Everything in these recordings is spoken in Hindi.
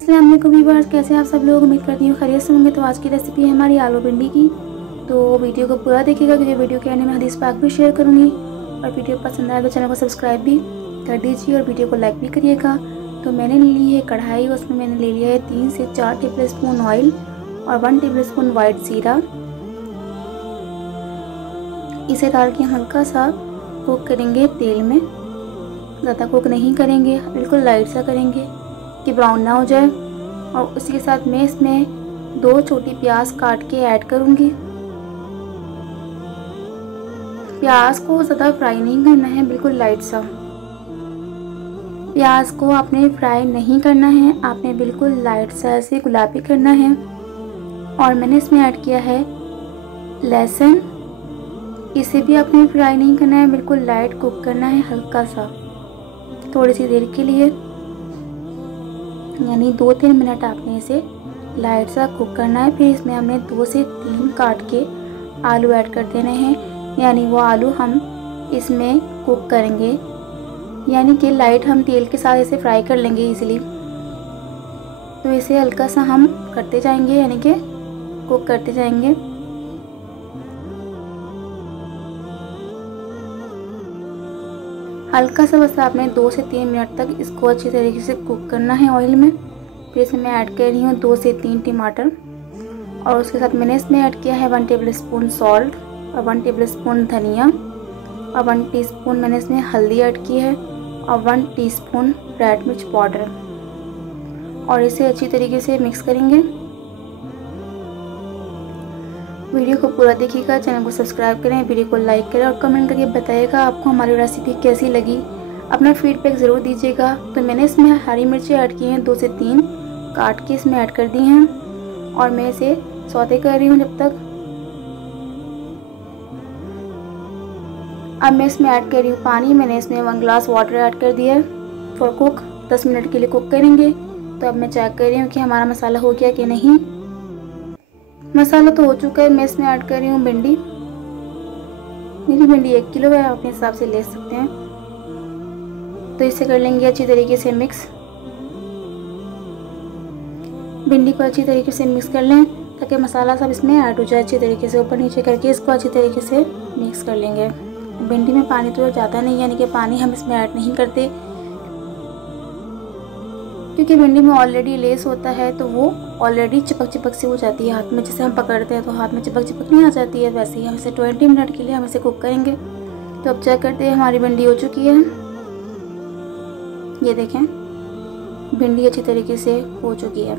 अस्सलाम वालेकुम व्यूअर्स, कैसे आप सब लोग। उम्मीद करती हूँ खैरियत से होंगे। तो आज की रेसिपी है हमारी आलू भिंडी की। तो वीडियो को पूरा देखिएगा क्योंकि वीडियो के आने में हदीस पाक भी शेयर करूँगी। और वीडियो पसंद आए तो चैनल को सब्सक्राइब भी कर दीजिए और वीडियो को लाइक भी करिएगा। तो मैंने ली है कढ़ाई, उसमें मैंने ले लिया है 3 से 4 टेबल स्पून ऑयल और 1 टेबल स्पून वाइट जीरा। इसे डाल के हल्का सा कुक करेंगे तेल में, ज़्यादा कुक नहीं करेंगे, बिल्कुल लाइट सा करेंगे कि ब्राउन ना हो जाए। और उसी के साथ मैं इसमें 2 छोटी प्याज काट के ऐड करूँगी। प्याज को ज़्यादा फ्राई नहीं करना है, बिल्कुल लाइट सा। प्याज को आपने फ्राई नहीं करना है, आपने बिल्कुल लाइट सा ऐसे गुलाबी करना है। और मैंने इसमें ऐड किया है लहसुन, इसे भी आपने फ्राई नहीं करना है, बिल्कुल लाइट कुक करना है, हल्का सा थोड़ी सी देर के लिए, यानी 2-3 मिनट आपने इसे लाइट सा कुक करना है। फिर इसमें हमने 2 से 3 काट के आलू ऐड कर देने हैं, यानी वो आलू हम इसमें कुक करेंगे, यानी कि लाइट हम तेल के साथ इसे फ्राई कर लेंगे इजीली। तो इसे हल्का सा हम करते जाएंगे, यानी कि कुक करते जाएंगे। हल्का सा बस आपने 2 से 3 मिनट तक इसको अच्छी तरीके से कुक करना है ऑयल में। फिर इसमें मैं ऐड कर रही हूँ 2 से 3 टमाटर और उसके साथ मैंने इसमें ऐड किया है 1 टेबल स्पून सॉल्ट और 1 टेबल स्पून धनिया और 1 टीस्पून मैंने इसमें हल्दी ऐड की है और 1 टीस्पून रेड मिर्च पाउडर। और इसे अच्छी तरीके से मिक्स करेंगे। वीडियो को पूरा देखिएगा, चैनल को सब्सक्राइब करें, वीडियो को लाइक करें और कमेंट करके बताइएगा आपको हमारी रेसिपी कैसी लगी। अपना फीडबैक ज़रूर दीजिएगा। तो मैंने इसमें हरी मिर्ची ऐड की हैं 2 से 3 काट के इसमें ऐड कर दी हैं और मैं इसे सौते कर रही हूँ जब तक। अब मैं इसमें ऐड कर रही हूँ पानी। मैंने इसमें 1 गिलास वाटर ऐड कर दिया है फॉर कुक। 10 मिनट के लिए कुक करेंगे। तो अब मैं चेक कर रही हूँ कि हमारा मसाला हो गया कि नहीं। मसाला तो हो चुका है। मैं इसमें ऐड कर रही हूँ भिंडी। मेरी भिंडी 1 किलो है, आप अपने हिसाब से ले सकते हैं। तो इसे कर लेंगे अच्छी तरीके से मिक्स। भिंडी को अच्छी तरीके से मिक्स कर लें ताकि मसाला सब इसमें ऐड हो जाए अच्छी तरीके से। ऊपर नीचे करके इसको अच्छी तरीके से मिक्स कर लेंगे। भिंडी में पानी तो ज़्यादा नहीं, यानी कि पानी हम इसमें ऐड नहीं करते क्योंकि भिंडी में ऑलरेडी लेस होता है, तो वो ऑलरेडी चिपक सी हो जाती है हाथ में। जैसे हम पकड़ते हैं तो हाथ में चिपक नहीं आ जाती है, वैसे ही हम इसे 20 मिनट के लिए हम इसे कुक करेंगे। तो अब चेक करते हैं, हमारी भिंडी हो चुकी है। ये देखें, भिंडी अच्छी तरीके से हो चुकी है।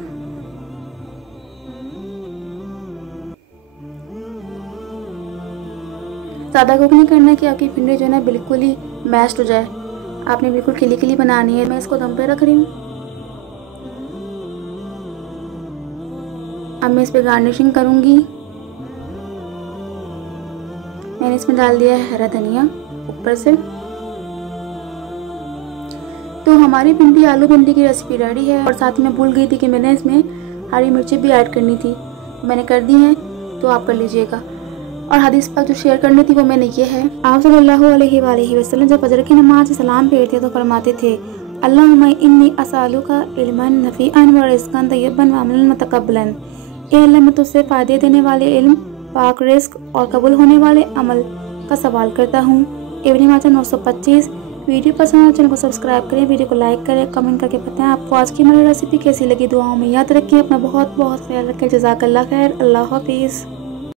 ज़्यादा कुक नहीं करना है कि आपकी भिंडी जो है ना बिल्कुल ही मैश्ड हो जाए। आपने बिल्कुल खिली खिली बनानी है। मैं इसको दम पे रख रही हूँ। अब मैं इस पर गार्निशिंग करूँगी। मैंने इसमें डाल दिया है हरा धनिया ऊपर से। तो हमारी भिंडी आलू भिंडी की रेसिपी रेडी है। और साथ में भूल गई थी कि मैंने इसमें हरी मिर्ची भी ऐड करनी थी, मैंने कर दी है, तो आप कर लीजिएगा। और हदीस पाक जो शेयर करनी थी वो मैंने ये है। आप सल्लल्लाहु अलैहि वसल्लम जब फजर की नमाज से सलाम फेरते तो फरमाते थे, अल्लाहुम्मा इन्नी असअलुका इल्मन नफीअन व रिज़्क़न तय्यबन व अमलन मुतक़ब्बलन। ए अल्लाह, मैं तुझसे फ़ायदे देने वाले इल्म, पाक रिज़्क़ और कबूल होने वाले अमल का सवाल करता हूँ। इब्न माजा 925। वीडियो पसंद आए चैनल को सब्सक्राइब करें, वीडियो को लाइक करें, कमेंट करके बताएं आपको आज की हमारी रेसिपी कैसी लगी। दुआओं में याद रखें, अपना बहुत बहुत ख्याल रखें। जज़ाकल्लाह खैर। अल्लाह हाफ़िज़।